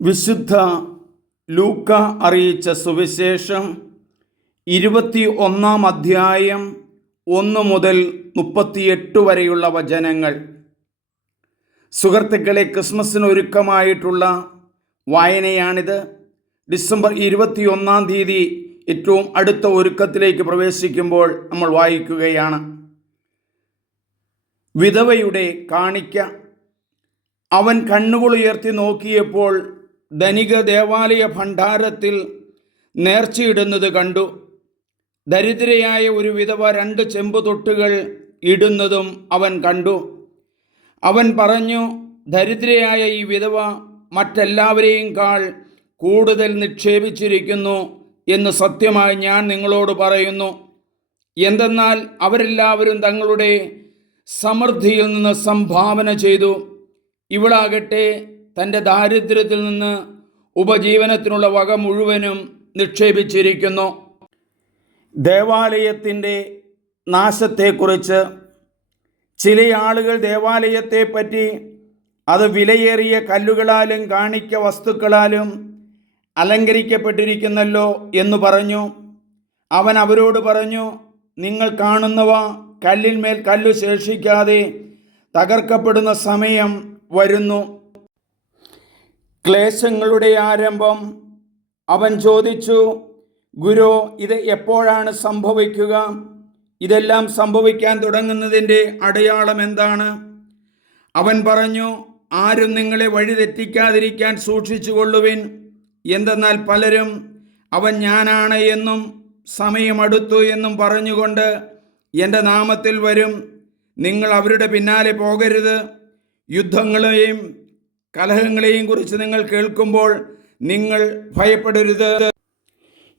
വിശുദ്ധ ലൂക്ക അറിയിച്ച സുവിശേഷം 21 1 മുതൽ 38 വരെയുള്ള വചനങ്ങൾ. സുഹൃത്തുക്കളെ, ക്രിസ്മസിന് ഒരുക്കമായിട്ടുള്ള വായനയാണിത്. ഡിസംബർ 21 ഏറ്റവും അടുത്ത ഒരുക്കത്തിലേക്ക് പ്രവേശിക്കുമ്പോൾ നമ്മൾ വായിക്കുകയാണ്. വിധവയുടെ കാണിക്ക. അവൻ കണ്ണുകൾ ഉയർത്തി നോക്കിയപ്പോൾ ധനിക ദേവാലയ ഭണ്ഡാരത്തിൽ നേർച്ചയിടുന്നത് കണ്ടു. ദരിദ്രയായ ഒരു വിധവ 2 ചെമ്പുതൊട്ടുകൾ ഇടുന്നതും അവൻ കണ്ടു. അവൻ പറഞ്ഞു, ദരിദ്രയായ ഈ വിധവ മറ്റെല്ലാവരെയും കാൾ കൂടുതൽ നിക്ഷേപിച്ചിരിക്കുന്നു എന്ന് സത്യമായി ഞാൻ നിങ്ങളോട് പറയുന്നു. എന്തെന്നാൽ അവരെല്ലാവരും തങ്ങളുടെ സമൃദ്ധിയിൽ നിന്ന് സംഭാവന ചെയ്തു. ഇവളാകട്ടെ തൻ്റെ ദാരിദ്ര്യത്തിൽ നിന്ന് ഉപജീവനത്തിനുള്ള വക മുഴുവനും നിക്ഷേപിച്ചിരിക്കുന്നു. ദേവാലയത്തിൻ്റെ നാശത്തെക്കുറിച്ച് ചില ആളുകൾ ദേവാലയത്തെപ്പറ്റി അത് വിലയേറിയ കല്ലുകളാലും കാണിക്ക വസ്തുക്കളാലും അലങ്കരിക്കപ്പെട്ടിരിക്കുന്നല്ലോ എന്ന് പറഞ്ഞു. അവൻ അവരോട് പറഞ്ഞു, നിങ്ങൾ കാണുന്നവ കല്ലിന്മേൽ കല്ലു ശേഷിക്കാതെ തകർക്കപ്പെടുന്ന സമയം വരുന്നു. ക്ലേശങ്ങളുടെ ആരംഭം. അവൻ ചോദിച്ചു, ഗുരു, ഇത് എപ്പോഴാണ് സംഭവിക്കുക? ഇതെല്ലാം സംഭവിക്കാൻ തുടങ്ങുന്നതിൻ്റെ അടയാളം എന്താണ്? അവൻ പറഞ്ഞു, ആരും നിങ്ങളെ വഴിതെറ്റിക്കാതിരിക്കാൻ സൂക്ഷിച്ചുകൊള്ളുവിൻ. എന്തെന്നാൽ പലരും അവൻ ഞാനാണ് എന്നും സമയമടുത്തു എന്നും പറഞ്ഞുകൊണ്ട് എൻ്റെ നാമത്തിൽ വരും. നിങ്ങൾ അവരുടെ പിന്നാലെ പോകരുത്. യുദ്ധങ്ങളെയും കലഹങ്ങളെയും കുറിച്ച് നിങ്ങൾ കേൾക്കുമ്പോൾ നിങ്ങൾ ഭയപ്പെടരുത്.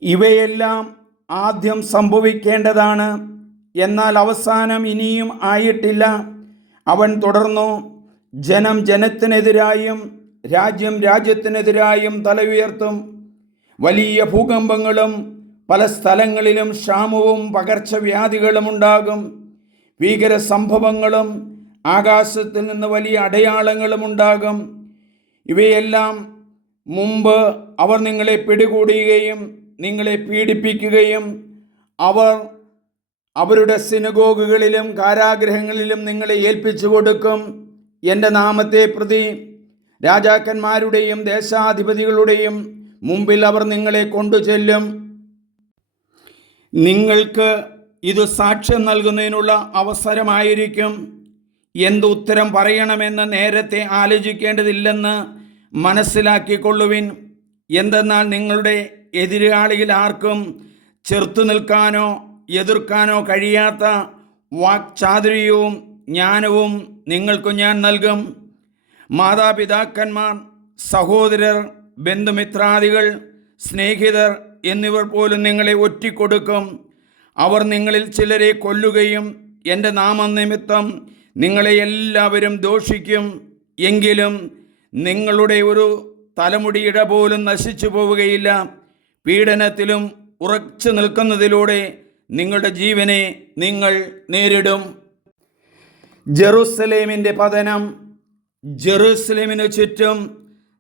ഇവയെല്ലാം ആദ്യം സംഭവിക്കേണ്ടതാണ്, എന്നാൽ അവസാനം ഇനിയും ആയിട്ടില്ല. അവൻ തുടർന്നു, ജനം ജനത്തിനെതിരായും രാജ്യം രാജ്യത്തിനെതിരായും തല ഉയർത്തും. വലിയ ഭൂകമ്പങ്ങളും പല സ്ഥലങ്ങളിലും ക്ഷാമവും പകർച്ചവ്യാധികളും ഉണ്ടാകും. ഭീകര സംഭവങ്ങളും ആകാശത്തിൽ നിന്ന് വലിയ അടയാളങ്ങളും ഉണ്ടാകും. ഇവയെല്ലാം മുമ്പ് അവർ നിങ്ങളെ പിടികൂടുകയും നിങ്ങളെ പീഡിപ്പിക്കുകയും അവർ അവരുടെ സിനഗോഗുകളിലും കാരാഗൃഹങ്ങളിലും നിങ്ങളെ ഏൽപ്പിച്ചു കൊടുക്കും. എൻ്റെ നാമത്തെ പ്രതി രാജാക്കന്മാരുടെയും ദേശാധിപതികളുടെയും മുമ്പിൽ അവർ നിങ്ങളെ കൊണ്ടുചെല്ലും. നിങ്ങൾക്ക് ഇത് സാക്ഷ്യം നൽകുന്നതിനുള്ള അവസരമായിരിക്കും. എന്ത് ഉത്തരം പറയണമെന്ന് നേരത്തെ ആലോചിക്കേണ്ടതില്ലെന്ന് മനസ്സിലാക്കിക്കൊള്ളുവിൻ. എന്തെന്നാൽ നിങ്ങളുടെ എതിരാളിയിൽ ആർക്കും ചെറുത്തു നിൽക്കാനോ എതിർക്കാനോ കഴിയാത്ത വാക്ചാതുര്യവും ജ്ഞാനവും നിങ്ങൾക്ക് ഞാൻ നൽകും. മാതാപിതാക്കന്മാർ, സഹോദരർ, ബന്ധുമിത്രാദികൾ, സ്നേഹിതർ എന്നിവർ പോലും നിങ്ങളെ ഒറ്റിക്കൊടുക്കും. അവർ നിങ്ങളിൽ ചിലരെ കൊല്ലുകയും എൻ്റെ നാമനിമിത്തം നിങ്ങളെ എല്ലാവരും ദോഷിക്കും. എങ്കിലും നിങ്ങളുടെ ഒരു തലമുടിയിട പോലും നശിച്ചു പോവുകയില്ല. പീഡനത്തിലും ഉറച്ചു നിൽക്കുന്നതിലൂടെ നിങ്ങളുടെ ജീവനെ നിങ്ങൾ നേരിടും. ജെറുസലേമിൻ്റെ പതനം. ജെറുസലേമിനു ചുറ്റും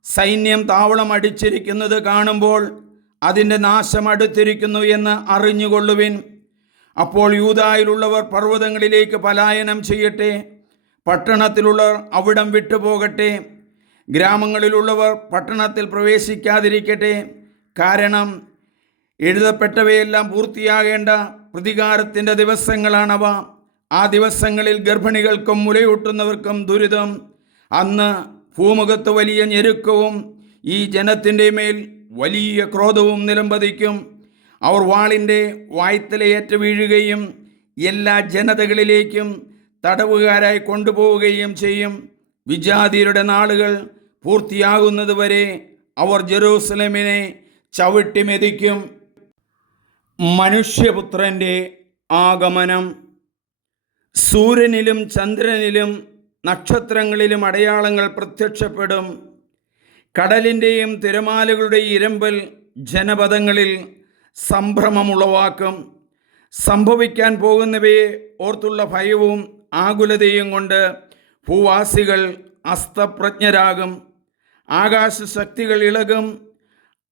സൈന്യം താവളം അടിച്ചിരിക്കുന്നത് കാണുമ്പോൾ അതിൻ്റെ നാശം അടുത്തിരിക്കുന്നു എന്ന് അറിഞ്ഞുകൊള്ളുവിൻ. അപ്പോൾ യൂദായിലുള്ളവർ പർവ്വതങ്ങളിലേക്ക് പലായനം ചെയ്യട്ടെ. പട്ടണത്തിലുള്ളവർ അവിടം വിട്ടുപോകട്ടെ. ഗ്രാമങ്ങളിലുള്ളവർ പട്ടണത്തിൽ പ്രവേശിക്കാതിരിക്കട്ടെ. കാരണം എഴുതപ്പെട്ടവയെല്ലാം പൂർത്തിയാകേണ്ട പ്രതികാരത്തിൻ്റെ ദിവസങ്ങളാണവ. ആ ദിവസങ്ങളിൽ ഗർഭിണികൾക്കും മുലയൂട്ടുന്നവർക്കും ദുരിതം. അന്ന് ഭൂമുഖത്ത് വലിയ ഞെരുക്കവും ഈ ജനത്തിൻ്റെ മേൽ വലിയ ക്രോധവും നിലംപതിക്കും. അവർ വാളിൻ്റെ വായ്ത്തലയേറ്റ് വീഴുകയും എല്ലാ ജനതകളിലേക്കും തടവുകാരായി കൊണ്ടുപോവുകയും ചെയ്യും. വിജാതിയരുടെ നാളുകൾ പൂർത്തിയാകുന്നതുവരെ അവർ ജെറൂസലേമിനെ ചവിട്ടി മെതിക്കും. മനുഷ്യപുത്രൻ്റെ ആഗമനം. സൂര്യനിലും ചന്ദ്രനിലും നക്ഷത്രങ്ങളിലും അടയാളങ്ങൾ പ്രത്യക്ഷപ്പെടും. കടലിൻ്റെയും തിരമാലകളുടെയും ഇരമ്പൽ ജനപദങ്ങളിൽ സംഭ്രമമുളവാക്കും. സംഭവിക്കാൻ പോകുന്നവയെ ഓർത്തുള്ള ഭയവും ആകുലതയും കൊണ്ട് ഭൂവാസികൾ അസ്തപ്രജ്ഞരാകും. ആകാശശക്തികൾ ഇളകും.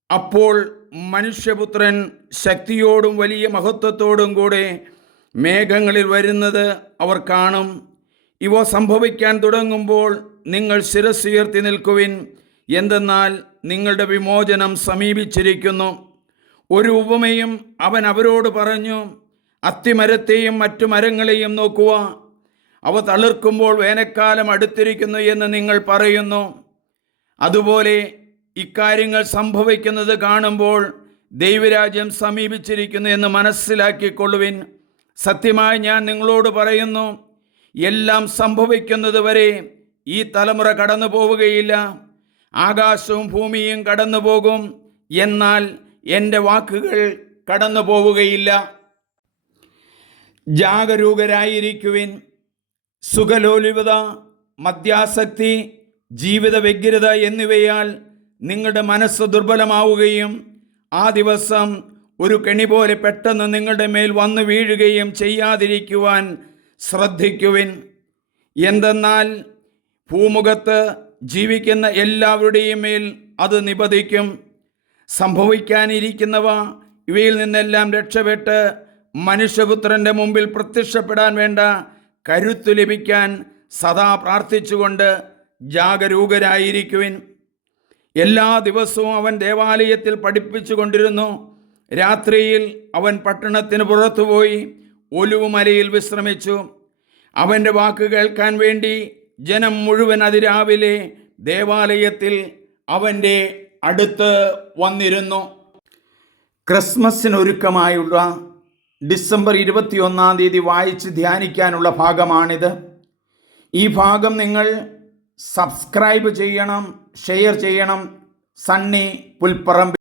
അപ്പോൾ മനുഷ്യപുത്രൻ ശക്തിയോടും വലിയ മഹത്വത്തോടും കൂടെ മേഘങ്ങളിൽ വരുന്നത് അവർ കാണും. ഇവ സംഭവിക്കാൻ തുടങ്ങുമ്പോൾ നിങ്ങൾ ശിരസ്സുയർത്തി നിൽക്കുവിൻ, എന്തെന്നാൽ നിങ്ങളുടെ വിമോചനം സമീപിച്ചിരിക്കുന്നു. ഒരു ഉപമയും അവൻ അവരോട് പറഞ്ഞു. അത്തിമരത്തെയും മറ്റു മരങ്ങളെയും നോക്കുക. അവ തളിർക്കുമ്പോൾ വേനൽക്കാലം അടുത്തിരിക്കുന്നു എന്ന് നിങ്ങൾ പറയുന്നു. അതുപോലെ ഇക്കാര്യങ്ങൾ സംഭവിക്കുന്നത് കാണുമ്പോൾ ദൈവരാജ്യം സമീപിച്ചിരിക്കുന്നു എന്ന് മനസ്സിലാക്കിക്കൊള്ളുവിൻ. സത്യമായി ഞാൻ നിങ്ങളോട് പറയുന്നു, എല്ലാം സംഭവിക്കുന്നത് വരെ ഈ തലമുറ കടന്നു പോവുകയില്ല. ആകാശവും ഭൂമിയും കടന്നു പോകും, എന്നാൽ എൻ്റെ വാക്കുകൾ കടന്നു പോവുകയില്ല. ജാഗരൂകരായിരിക്കുവിൻ. സുഖലോലുപത, മദ്യാസക്തി, ജീവിത വ്യഗ്രത എന്നിവയാൽ നിങ്ങളുടെ മനസ്സ് ദുർബലമാവുകയും ആ ദിവസം ഒരു കെണി പോലെ പെട്ടെന്ന് നിങ്ങളുടെ മേൽ വന്നു വീഴുകയും ചെയ്യാതിരിക്കുവാൻ ശ്രദ്ധിക്കുവിൻ. എന്തെന്നാൽ ഭൂമുഖത്ത് ജീവിക്കുന്ന എല്ലാവരുടെയും മേൽ അത് നിപതിക്കും. സംഭവിക്കാനിരിക്കുന്നവ ഇവയിൽ നിന്നെല്ലാം രക്ഷപ്പെട്ട് മനുഷ്യപുത്രൻ്റെ മുമ്പിൽ പ്രത്യക്ഷപ്പെടാൻ വേണ്ട കരുത്തു ലഭിക്കാൻ സദാ പ്രാർത്ഥിച്ചുകൊണ്ട് ജാഗരൂകരായിരിക്കുവിൻ. എല്ലാ ദിവസവും അവൻ ദേവാലയത്തിൽ പഠിപ്പിച്ചു കൊണ്ടിരുന്നു. രാത്രിയിൽ അവൻ പട്ടണത്തിന് പുറത്തുപോയി ഒലിവുമലയിൽ വിശ്രമിച്ചു. അവൻ്റെ വാക്ക് കേൾക്കാൻ വേണ്ടി ജനം മുഴുവൻ അതിരാവിലെ ദേവാലയത്തിൽ അവൻ്റെ അടുത്ത് വന്നിരുന്നു. ക്രിസ്മസിനൊരുക്കമായുള്ള ഡിസംബർ 21 വായിച്ച് ധ്യാനിക്കാനുള്ള ഭാഗമാണിത്. ഈ ഭാഗം നിങ്ങൾ സബ്സ്ക്രൈബ് ചെയ്യണം, ഷെയർ ചെയ്യണം. സണ്ണി പുൽപ്പറമ്പ്.